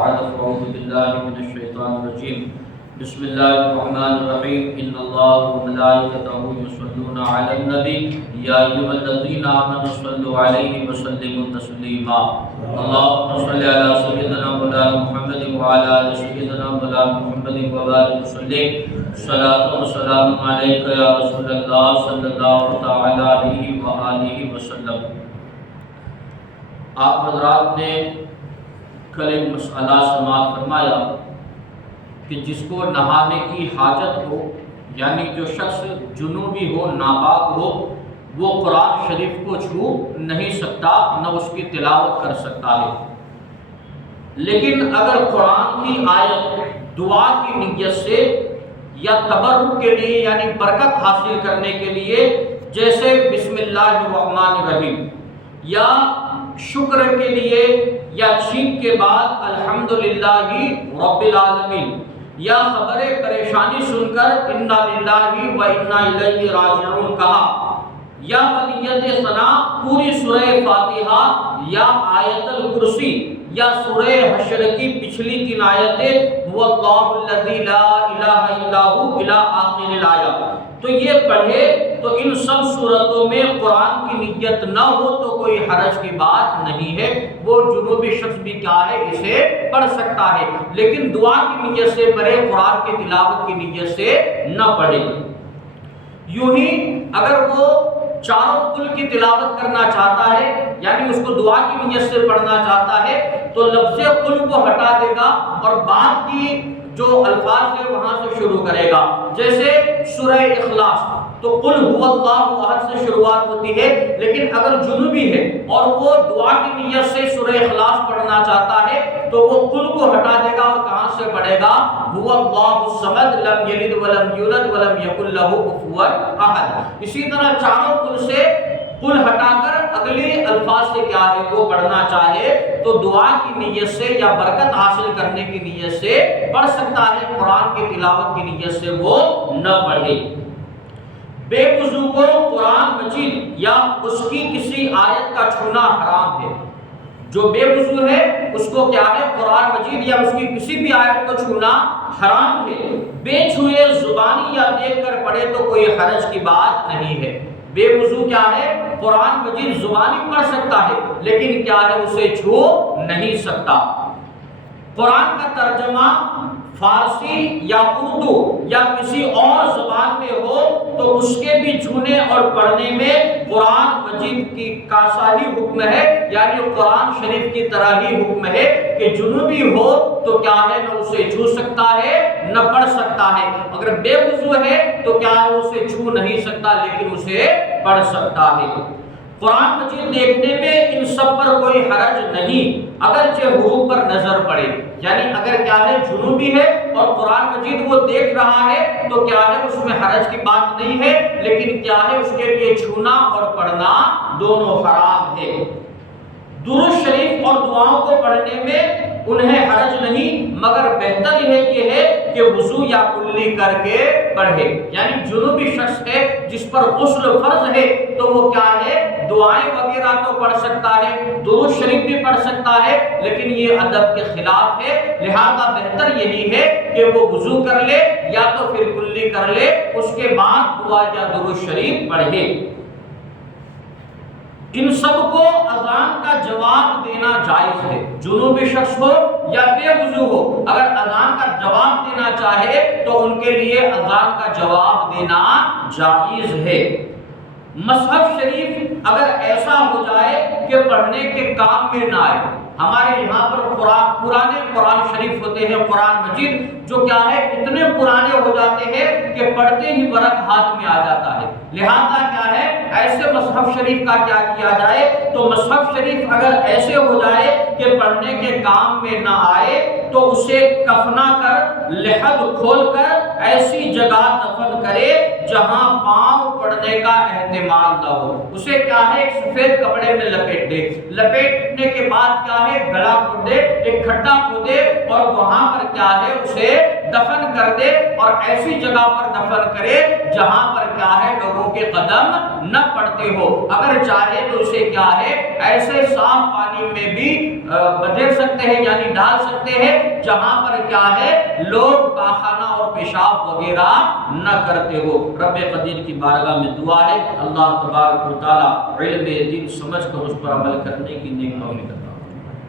أعوذ بالله من الشيطان الرجيم بسم الله الرحمن الرحيم إن الله وملائكته يصلون على النبي يا أيها الذين آمنوا صلوا عليه وسلموا تسليما اللهم صل على سيدنا مولانا محمد وعلى آل سيدنا مولانا محمد وبارك وسلم صلاة وسلام عليك يا رسول الله صلى الله تعالى عليه وآله وسلم۔ آپ حضرات نے کل ایک مسئلہ سماعت فرمایا کہ جس کو نہانے کی حاجت ہو، یعنی جو شخص جنوبی ہو، ناپاک ہو، وہ قرآن شریف کو چھو نہیں سکتا، نہ اس کی تلاوت کر سکتا ہے۔ لیکن اگر قرآن کی آیت دعا کی نیت سے یا تبرک کے لیے یعنی برکت حاصل کرنے کے لیے، جیسے بسم اللہ الرحمن الرحیم، یا شکر کے لیے، یا چھینک کے بعد الحمدللہ رب العالمین، یا خبر پریشانی سن کر انا للہ و انا الیہ راجعون کہا، یا بنیت ثنا پوری سورہ فاتحہ یا آیت الکرسی یا سورہ حشر کی پچھلی 3 آیتیں هو اللہ الذی لا الہ الا هو الی آخر الآیہ، تو یہ پڑھے تو ان سب صورتوں میں قرآن کی نیت نہ ہو تو کوئی حرج کی بات نہیں ہے، وہ جنوبی شخص بھی کیا ہے اسے پڑھ سکتا ہے، لیکن دعا کی نیت سے پڑھے، قرآن کی تلاوت کی نیت سے نہ پڑھے۔ یوں ہی اگر وہ چاروں کل کی تلاوت کرنا چاہتا ہے، یعنی اس کو دعا کی نیت سے پڑھنا چاہتا ہے، تو لفظ کل کو ہٹا دے گا اور بعد کی جو الفاظ ہے وہاں سے شروع کرے گا۔ جیسے سورہ اخلاص تو قل هو اللہ احد سے شروعات ہوتی ہے، لیکن اگر جنوبی ہے اور وہ دعا کی نیت سے سورہ اخلاص پڑھنا چاہتا ہے تو وہ قل کو ہٹا دے گا اور کہاں سے پڑھے گا؟ هو اللہ الصمد لم یلد ولم یولد ولم یکن له کفوا احد۔ اسی طرح چاروں قل سے قل ہٹا کر اگلے الفاظ سے کیا ہے وہ پڑھنا چاہے تو دعا کی نیت سے یا برکت حاصل کرنے کی نیت سے پڑھ سکتا ہے، قرآن کی تلاوت کی نیت سے وہ نہ پڑھے۔ بے وضو کو قرآن مجید یا اس کی کسی آیت کا چھونا حرام ہے۔ جو بے وضو ہے اس کو کیا ہے؟ قرآن مجید یا اس کی کسی بھی آیت کو چھونا حرام ہے۔ بے چھوئے زبانی یا دیکھ کر پڑھے تو کوئی حرج کی بات نہیں ہے۔ بے وضو کیا ہے؟ قرآن مجید زبانی پڑھ سکتا ہے لیکن کیا ہے اسے چھو نہیں سکتا۔ قرآن کا ترجمہ فارسی یا اردو یا کسی اور زبان میں ہو تو اس کے بھی چھونے اور پڑھنے میں قرآن مجید کی کاسا ہی حکم ہے، یعنی قرآن شریف کی طرح ہی حکم ہے کہ جنوبی ہو تو کیا ہے نہ اسے چھو سکتا ہے نہ پڑھ سکتا ہے، اگر بے وضو ہے تو کیا ہے اسے چھو نہیں سکتا لیکن اسے پڑھ سکتا ہے۔ قرآن مجید دیکھنے میں ان سب پر کوئی حرج نہیں اگرچہ حروف پر نظر پڑے، یعنی اگر کیا ہے جنوبی ہے اور قرآن مجید وہ دیکھ رہا ہے تو کیا ہے اس میں حرج کی بات نہیں ہے، لیکن کیا ہے اس کے لیے چھونا اور پڑھنا دونوں حرام ہے۔ درود شریف اور دعاؤں کو پڑھنے میں انہیں حرج نہیں، مگر بہتر یہ ہے کہ وضو یا کلی کر کے پڑھے، یعنی جنوبی شخص ہے جس پر غسل فرض ہے تو وہ کیا ہے دعائیں وغیرہ تو پڑھ سکتا ہے، درود شریف بھی پڑھ سکتا ہے، لیکن یہ ادب کے خلاف ہے، لہذا بہتر یہی ہے کہ وہ وضو کر لے یا تو پھر کلی کر لے، اس کے بعد دعا یا درود شریف پڑھے۔ ان سب کو اذان کا جواب دینا جائز ہے، جنوبی شخص ہو یا بے وضو ہو، اگر اذان کا جواب دینا چاہے تو ان کے لیے اذان کا جواب دینا جائز ہے۔ مصحف شریف اگر ایسا ہو جائے کہ پڑھنے کے کام میں نہ آئے، ہمارے یہاں پر پرانے قرآن شریف ہوتے ہیں، قرآن مجید جو کیا ہے اتنے پرانے ہو جاتے ہیں کہ پڑھتے ہی ورق ہاتھ میں آ جاتا ہے، لہذا کیا ہے ایسے مصحف شریف کا کیا کیا جائے؟ تو مصحف شریف اگر ایسے ہو جائے کہ پڑھنے کے کام میں نہ آئے تو اسے کفنا کر لحد کھول کر ایسی جگہ دفن کرے جہاں پاؤں پڑنے کا احتمال نہ ہو، اسے کیا ہے ایک سفید کپڑے میں لپیٹ دے، لپیٹنے کے بعد کیا ہے گڑا کھودے، ایک کھڈا کھودے اور وہاں پر کیا ہے اسے دفن کر دے اور ایسی جگہ پر دفن کرے جہاں پر کیا ہے لوگوں کے قدم نہ پڑتے ہو. اگر چاہے تو اسے کیا ہے ایسے صاف پانی میں بھی بدل سکتے ہیں یعنی ڈال سکتے ہیں جہاں پر کیا ہے لوگ پاخانہ اور پیشاب وغیرہ نہ کرتے ہو. رب قدیر کی بارگاہ میں دعا ہے اللہ تبارک و تعالی علم دین سمجھ کر اس پر عمل کرنے کی نیک توفیق عطا